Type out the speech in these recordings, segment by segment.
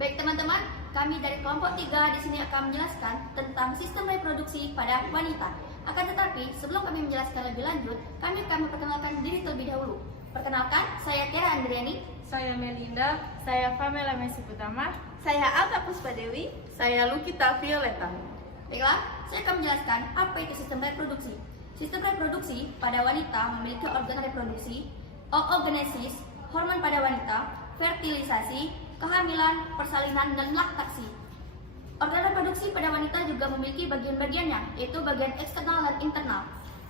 Baik teman-teman, kami dari kelompok 3 di sini akan menjelaskan tentang sistem reproduksi pada wanita. Akan tetapi, sebelum kami menjelaskan lebih lanjut, kami akan memperkenalkan diri terlebih dahulu. Perkenalkan, saya Tiara Andriani. Saya Melinda. Saya Pamela Messi Utama. Saya Alta Puspadewi. Saya Lukita Violeta. Baiklah, saya akan menjelaskan apa itu sistem reproduksi. Sistem reproduksi pada wanita memiliki organ reproduksi, oogenesis, hormon pada wanita, fertilisasi, kehamilan, persalinan, dan laktasi. Organ reproduksi pada wanita juga memiliki bagian-bagiannya, yaitu bagian eksternal dan internal.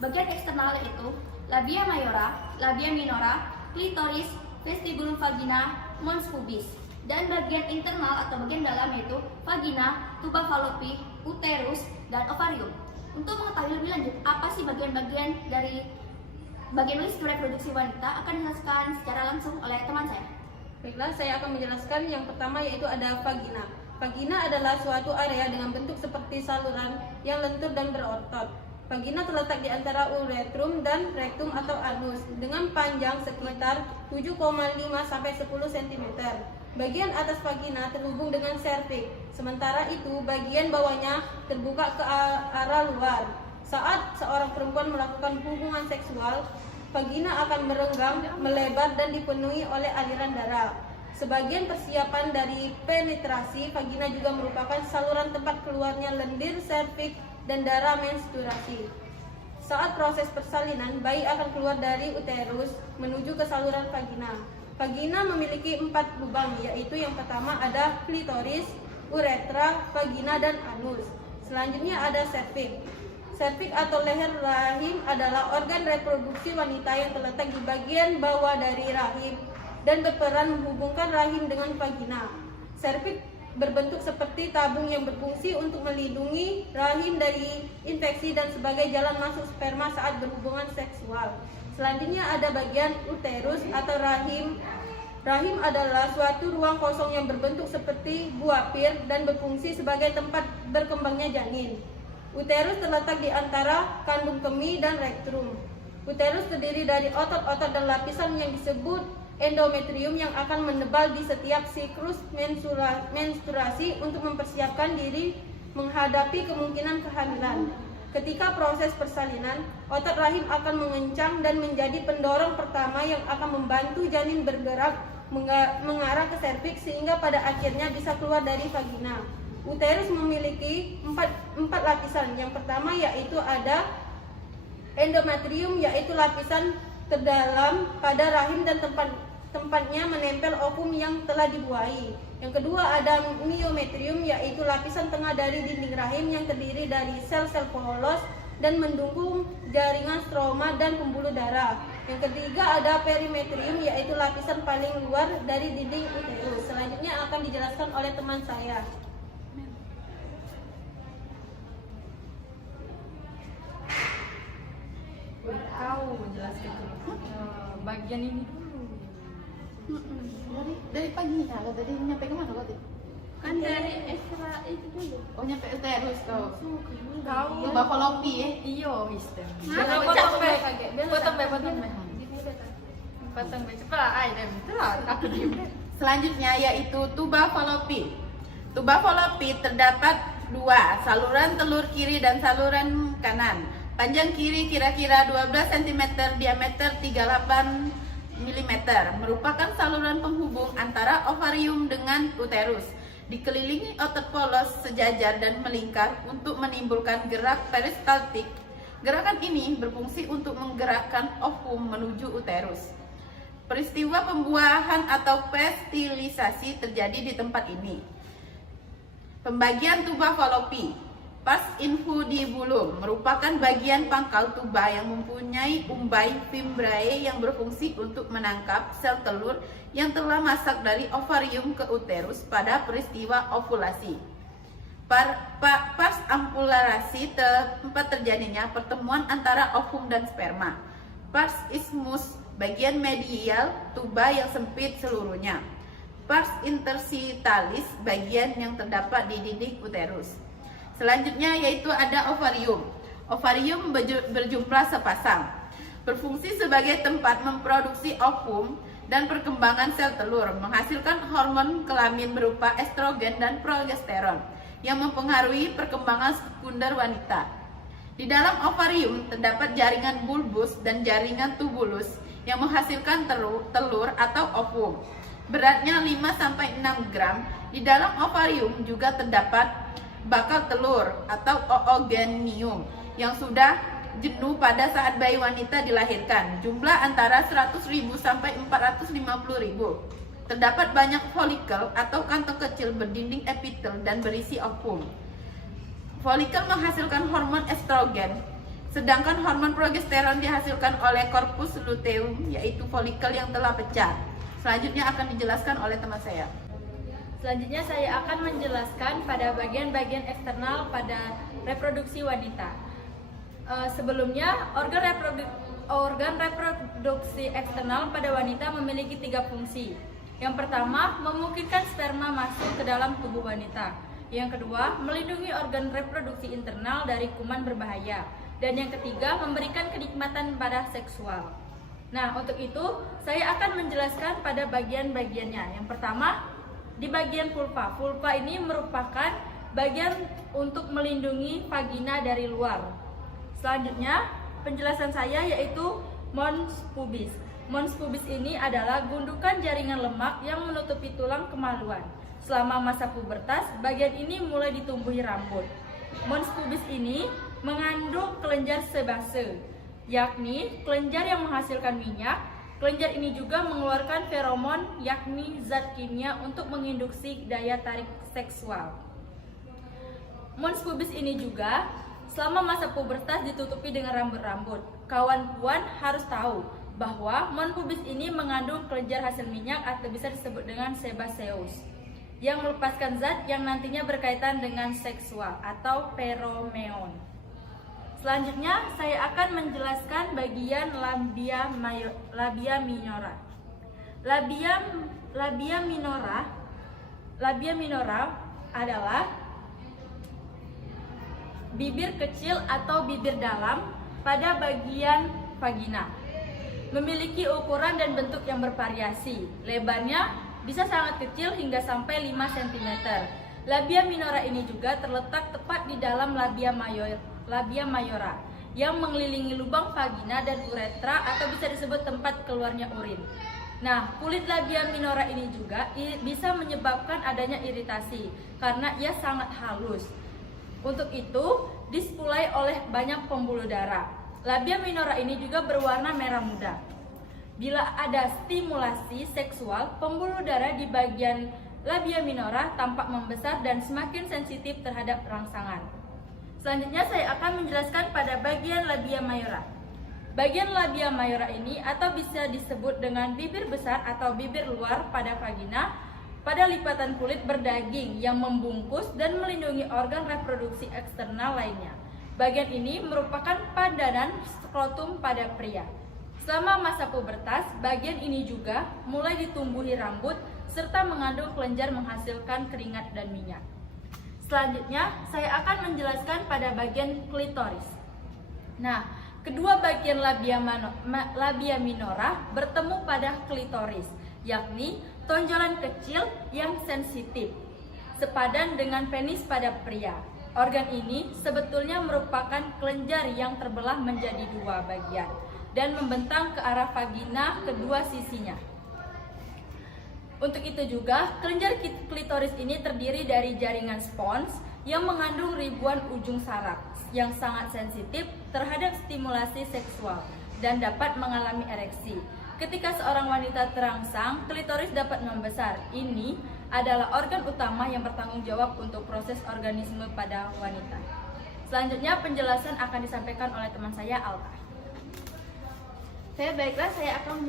Bagian eksternal yaitu labia mayora, labia minora, klitoris, vestibulum vagina, mons pubis. Dan bagian internal atau bagian dalam yaitu vagina, tuba fallopi, uterus, dan ovarium. Untuk mengetahui lebih lanjut apa sih bagian-bagian dari bagian sistem reproduksi wanita akan dijelaskan secara langsung oleh teman saya. Baiklah, saya akan menjelaskan yang pertama yaitu ada vagina. Vagina adalah suatu area dengan bentuk seperti saluran yang lentur dan berotot. Vagina terletak di antara uretrum dan rektum atau anus dengan panjang sekitar 7,5 sampai 10 cm. Bagian atas vagina terhubung dengan serviks, sementara itu bagian bawahnya terbuka ke arah luar. Saat seorang perempuan melakukan hubungan seksual, vagina akan merenggang, melebar dan dipenuhi oleh aliran darah. Sebagian persiapan dari penetrasi, vagina juga merupakan saluran tempat keluarnya lendir, serviks, dan darah menstruasi. Saat proses persalinan, bayi akan keluar dari uterus menuju ke saluran vagina. Vagina memiliki 4 lubang, yaitu yang pertama ada klitoris, uretra, vagina, dan anus. Selanjutnya ada serviks. Serviks atau leher rahim adalah organ reproduksi wanita yang terletak di bagian bawah dari rahim dan berperan menghubungkan rahim dengan vagina. Serviks berbentuk seperti tabung yang berfungsi untuk melindungi rahim dari infeksi dan sebagai jalan masuk sperma saat berhubungan seksual. Selanjutnya ada bagian uterus atau rahim. Rahim adalah suatu ruang kosong yang berbentuk seperti buah pir dan berfungsi sebagai tempat berkembangnya janin. Uterus terletak di antara kandung kemih dan rektum. Uterus terdiri dari otot-otot dan lapisan yang disebut endometrium yang akan menebal di setiap siklus menstruasi untuk mempersiapkan diri menghadapi kemungkinan kehamilan. Ketika proses persalinan, otot rahim akan mengencang dan menjadi pendorong pertama yang akan membantu janin bergerak mengarah ke serviks sehingga pada akhirnya bisa keluar dari vagina. Uterus memiliki empat lapisan. Yang pertama yaitu ada endometrium, yaitu lapisan terdalam pada rahim dan tempatnya menempel ovum yang telah dibuahi. Yang kedua ada myometrium, yaitu lapisan tengah dari dinding rahim yang terdiri dari sel-sel polos dan mendukung jaringan stroma dan pembuluh darah. Yang ketiga ada perimetrium, yaitu lapisan paling luar dari dinding uterus. Selanjutnya akan dijelaskan oleh teman saya. Kau menjelaskan bagian ini dulu. Dari paginya, kalau tadi nyampe ke mana tadi? Kan dari ekstra itu dulu. Oh, nyampe uterus kau. Kau Tuba fallopi ya? iyo sistem. Potong be cepat ai dan itulah aku diem. Selanjutnya yaitu tuba fallopi. Tuba fallopi terdapat 2, saluran telur kiri dan saluran kanan. Panjang kiri kira-kira 12 cm, diameter 38 mm, merupakan saluran penghubung antara ovarium dengan uterus. Dikelilingi otot polos sejajar dan melingkar untuk menimbulkan gerak peristaltik. Gerakan ini berfungsi untuk menggerakkan ovum menuju uterus. Peristiwa pembuahan atau fertilisasi terjadi di tempat ini. Pembagian tuba fallopi. Pars infundibulum merupakan bagian pangkal tuba yang mempunyai umbai fimbriae yang berfungsi untuk menangkap sel telur yang telah masuk dari ovarium ke uterus pada peristiwa ovulasi. Pars ampularasi tempat terjadinya pertemuan antara ovum dan sperma. Pars isthmus bagian medial tuba yang sempit seluruhnya. Pars interstitialis bagian yang terdapat di dinding uterus. Selanjutnya yaitu ada ovarium. Ovarium berjumlah sepasang. Berfungsi sebagai tempat memproduksi ovum dan perkembangan sel telur, menghasilkan hormon kelamin berupa estrogen dan progesteron yang mempengaruhi perkembangan sekunder wanita. Di dalam ovarium terdapat jaringan bulbus dan jaringan tubulus yang menghasilkan telur atau ovum. Beratnya 5-6 gram. Di dalam ovarium juga terdapat bakal telur atau oogonium yang sudah jenuh pada saat bayi wanita dilahirkan. Jumlah antara 100.000 sampai 450.000. Terdapat banyak folikel atau kantong kecil berdinding epitel dan berisi ovum. Folikel menghasilkan hormon estrogen, sedangkan hormon progesteron dihasilkan oleh korpus luteum, yaitu folikel yang telah pecah. Selanjutnya akan dijelaskan oleh teman saya. Selanjutnya saya akan menjelaskan pada bagian-bagian eksternal pada reproduksi wanita. Sebelumnya, organ reproduksi eksternal pada wanita memiliki 3 fungsi. Yang pertama, memungkinkan sperma masuk ke dalam tubuh wanita. Yang kedua, melindungi organ reproduksi internal dari kuman berbahaya. Dan yang ketiga, memberikan kenikmatan pada seksual. Nah, untuk itu, saya akan menjelaskan pada bagian-bagiannya. Yang pertama, di bagian vulva. Vulva ini merupakan bagian untuk melindungi vagina dari luar. Selanjutnya, penjelasan saya yaitu mons pubis. Mons pubis ini adalah gundukan jaringan lemak yang menutupi tulang kemaluan. Selama masa pubertas, bagian ini mulai ditumbuhi rambut. Mons pubis ini mengandung kelenjar sebase, yakni kelenjar yang menghasilkan minyak. Kelenjar ini juga mengeluarkan feromon, yakni zat kimia untuk menginduksi daya tarik seksual. Mons pubis ini juga selama masa pubertas ditutupi dengan rambut-rambut. Kawan puan harus tahu bahwa mons pubis ini mengandung kelenjar hasil minyak atau bisa disebut dengan sebaceous yang melepaskan zat yang nantinya berkaitan dengan seksual atau feromeon. Selanjutnya saya akan menjelaskan bagian labia minora. Labia minora adalah bibir kecil atau bibir dalam pada bagian vagina. Memiliki ukuran dan bentuk yang bervariasi. Lebarnya bisa sangat kecil hingga sampai 5 cm. Labia minora ini juga terletak tepat di dalam labia mayora yang mengelilingi lubang vagina dan uretra atau bisa disebut tempat keluarnya urin. Nah, kulit labia minora ini juga bisa menyebabkan adanya iritasi karena ia sangat halus. Untuk itu, disuplai oleh banyak pembuluh darah. Labia minora ini juga berwarna merah muda. Bila ada stimulasi seksual, pembuluh darah di bagian labia minora tampak membesar dan semakin sensitif terhadap rangsangan. Selanjutnya saya akan menjelaskan pada bagian labia mayora. Bagian labia mayora ini atau bisa disebut dengan bibir besar atau bibir luar pada vagina, pada lipatan kulit berdaging yang membungkus dan melindungi organ reproduksi eksternal lainnya. Bagian ini merupakan padanan skrotum pada pria. Selama masa pubertas, bagian ini juga mulai ditumbuhi rambut serta mengandung kelenjar menghasilkan keringat dan minyak. Selanjutnya, saya akan menjelaskan pada bagian klitoris. Nah, kedua bagian labia minora bertemu pada klitoris, yakni tonjolan kecil yang sensitif, sepadan dengan penis pada pria. Organ ini sebetulnya merupakan kelenjar yang terbelah menjadi 2 bagian dan membentang ke arah vagina kedua sisinya. Untuk itu juga, kelenjar klitoris ini terdiri dari jaringan spons yang mengandung ribuan ujung saraf yang sangat sensitif terhadap stimulasi seksual dan dapat mengalami ereksi. Ketika seorang wanita terangsang, klitoris dapat membesar. Ini adalah organ utama yang bertanggung jawab untuk proses organisme pada wanita. Selanjutnya penjelasan akan disampaikan oleh teman saya, Alta. Baiklah, saya akan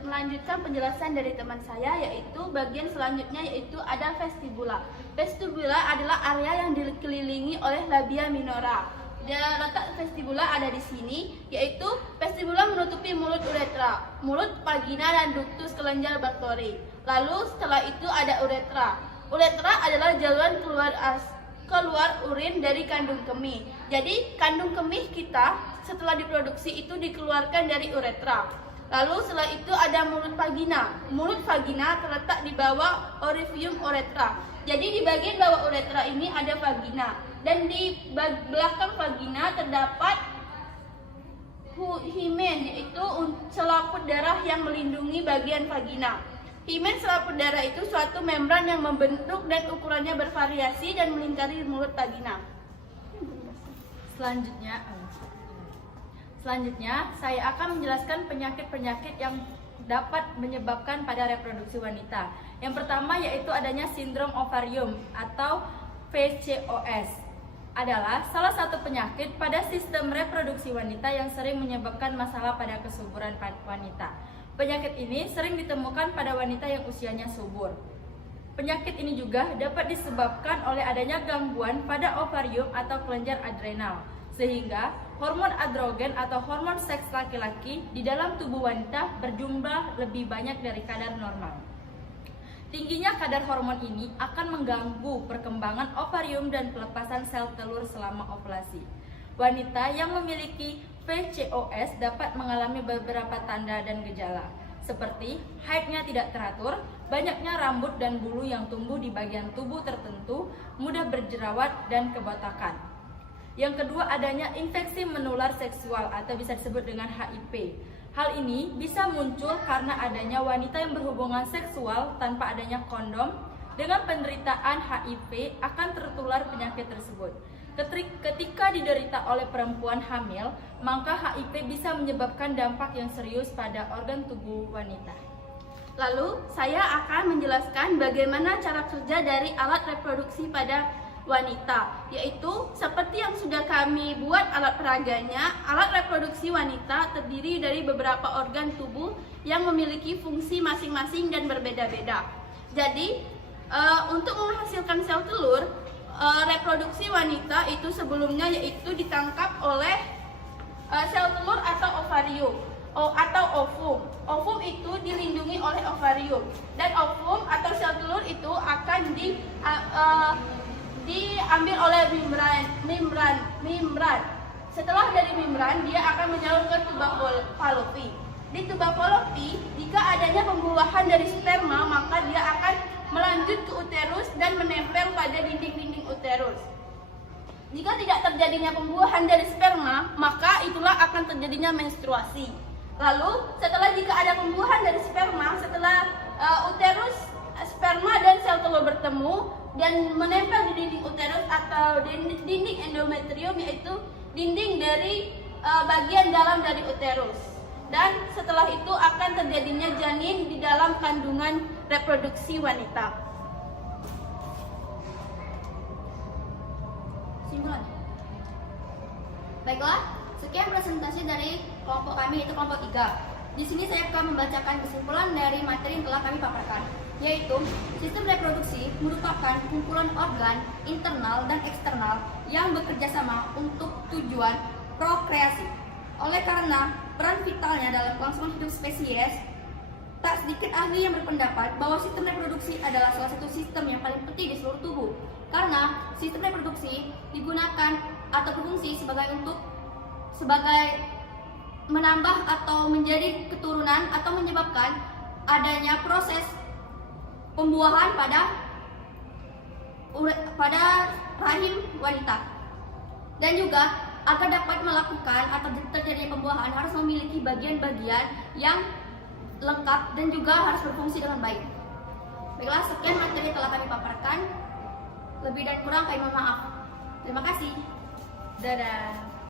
melanjutkan penjelasan dari teman saya, yaitu bagian selanjutnya yaitu ada vestibula. Vestibula adalah area yang dikelilingi oleh labia minora. Dan letak vestibula ada di sini, yaitu vestibula menutupi mulut uretra, mulut vagina dan ductus kelenjar baktori. Lalu setelah itu ada uretra. Uretra adalah jalan keluar urin dari kandung kemih. Jadi kandung kemih kita setelah diproduksi itu dikeluarkan dari uretra. Lalu setelah itu ada mulut vagina. Mulut vagina terletak di bawah orifium uretra. Jadi di bagian bawah uretra ini ada vagina. Dan di belakang vagina terdapat himen, yaitu selaput darah yang melindungi bagian vagina. Himen selaput darah itu suatu membran yang membentuk dan ukurannya bervariasi dan melingkari mulut vagina. Selanjutnya, saya akan menjelaskan penyakit-penyakit yang dapat menyebabkan pada reproduksi wanita. Yang pertama yaitu adanya sindrom ovarium atau PCOS. Adalah salah satu penyakit pada sistem reproduksi wanita yang sering menyebabkan masalah pada kesuburan wanita. Penyakit ini sering ditemukan pada wanita yang usianya subur. Penyakit ini juga dapat disebabkan oleh adanya gangguan pada ovarium atau kelenjar adrenal, sehingga hormon androgen atau hormon seks laki-laki di dalam tubuh wanita berjumlah lebih banyak dari kadar normal. Tingginya kadar hormon ini akan mengganggu perkembangan ovarium dan pelepasan sel telur selama ovulasi. Wanita yang memiliki PCOS dapat mengalami beberapa tanda dan gejala, seperti haidnya tidak teratur, banyaknya rambut dan bulu yang tumbuh di bagian tubuh tertentu, mudah berjerawat, dan kebotakan. Yang kedua, adanya infeksi menular seksual atau bisa disebut dengan HIV. Hal ini bisa muncul karena adanya wanita yang berhubungan seksual tanpa adanya kondom dengan penderitaan HIV akan tertular penyakit tersebut. Ketika diderita oleh perempuan hamil, maka HIV bisa menyebabkan dampak yang serius pada organ tubuh wanita. Lalu saya akan menjelaskan bagaimana cara kerja dari alat reproduksi pada wanita, yaitu seperti yang sudah kami buat alat peraganya. Alat reproduksi wanita terdiri dari beberapa organ tubuh yang memiliki fungsi masing-masing dan berbeda-beda. Jadi untuk menghasilkan sel telur, reproduksi wanita itu sebelumnya yaitu ditangkap oleh sel telur atau ovarium atau ovum. Ovum itu dilindungi oleh ovarium, dan ovum atau sel telur itu akan diambil oleh membran. Setelah dari membran, dia akan menyalur ke tuba falopi. Di tuba falopi, jika adanya pembuahan dari sperma, maka dia akan melanjut ke uterus dan menempel pada dinding-dinding uterus. Jika tidak terjadinya pembuahan dari sperma, maka itulah akan terjadinya menstruasi. Lalu, jika ada pembuahan dari sperma, setelah uterus, sperma dan sel telur bertemu dan menempel di dinding uterus atau dinding endometrium, yaitu dinding dari bagian dalam dari uterus. Dan setelah itu akan terjadinya janin di dalam kandungan reproduksi wanita. Simon. Baiklah, sekian presentasi dari kelompok kami, yaitu kelompok 3. Di sini saya akan membacakan kesimpulan dari materi yang telah kami paparkan, yaitu sistem reproduksi merupakan kumpulan organ internal dan eksternal yang bekerja sama untuk tujuan prokreasi. Oleh karena peran vitalnya dalam kelangsungan hidup spesies, tak sedikit ahli yang berpendapat bahwa sistem reproduksi adalah salah satu sistem yang paling penting di seluruh tubuh. Karena sistem reproduksi digunakan atau berfungsi sebagai menambah atau menjadi keturunan atau menyebabkan adanya proses pembuahan pada rahim wanita. Dan juga agar dapat melakukan atau terjadinya pembuahan harus memiliki bagian-bagian yang lengkap dan juga harus berfungsi dengan baik. Baiklah, sekian materi telah kami paparkan. Lebih dan kurang kami mohon maaf. Terima kasih. Dadah.